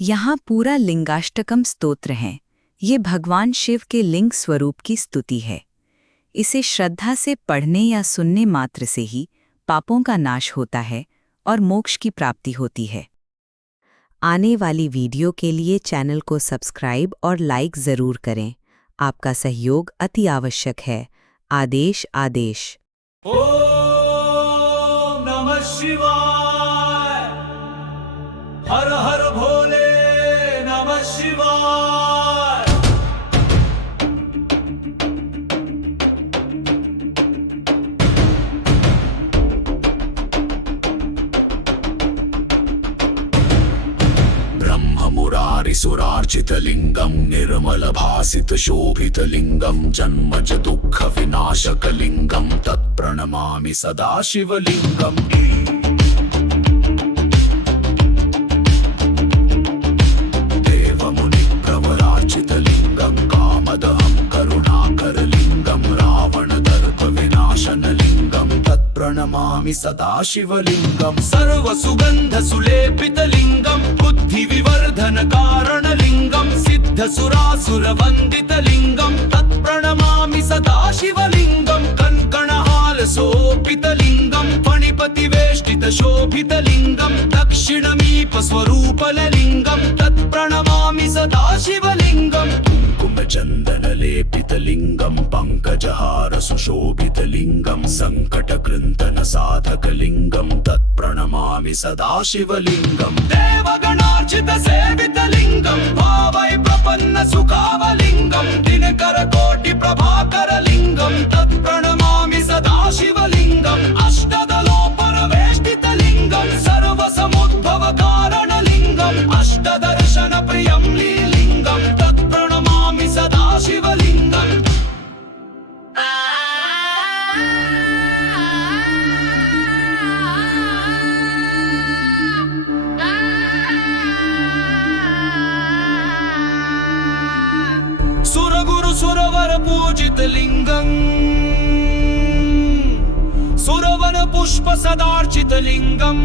यहाँ पूरा लिंगाष्टकम स्तोत्र है। ये भगवान शिव के लिंग स्वरूप की स्तुति है। इसे श्रद्धा से पढ़ने या सुनने मात्र से ही पापों का नाश होता है और मोक्ष की प्राप्ति होती है। आने वाली वीडियो के लिए चैनल को सब्सक्राइब और लाइक ज़रूर करें। आपका सहयोग अति आवश्यक है। आदेश आदेश। ओम नमः शिवाय। हर हर भोले नमः शिवाय। ब्रह्ममुरारिसुरार्चितलिङ्गं निर्मलभासितशोभितलिङ्गं जन्मज दुःखविनाशकलिङ्गं तत्प्रणमामि सदा शिवलिङ्गम्। देवमुनिप्रवरार्चितलिङ्गं कामदहं करुणाकरलिङ्गं रावणदर्पविनाशनलिङ्गं तत्प्रणमामि सदा शिवलिङ्गं। सर्वसुगन्धसुलेपितलिङ्गं बुद्धिविवर्धनकारणलिङ्गं सिद्धसुरासुरवन्दितलिङ्गं तत्प्रणमामि सदा शिवलिङ्गं। कङ्कणहालसोपितलिङ्गं फणिपतिवेष्टितशोभितलिङ्गं दक्षिणमीपस्वरूपललिङ्गं तत्प्रणमामि सदा शिवलिङ्गं। कुङ्कुमचन्दनलेपितलिङ्गं पङ्कजहारसुशोभितलिङ्गं सङ्कटकृन्तनसाधकलिङ्गं तत्प्रणमामि सदा शिवलिङ्गं। देवगणार्चितसेवितलिङ्गं भावै प्रपन्नसुखावलिङ्गं दिनकरकोटिप्रभाकरलिङ्गं तत्प्रणमामि सदा शिवलिङ्गम्। अष्टदलोपरवेष्टितलिङ्गं सर्वसमुद्भवकारणलिङ्गम् अष्टदर्शनप्रियं लीलिङ्गं तत्प्रणमामि सदा शिवलिङ्गम्। सुरगुरु सुरवर पूजित लिंगं सुरवन पुष्प सदार्चित लिंगं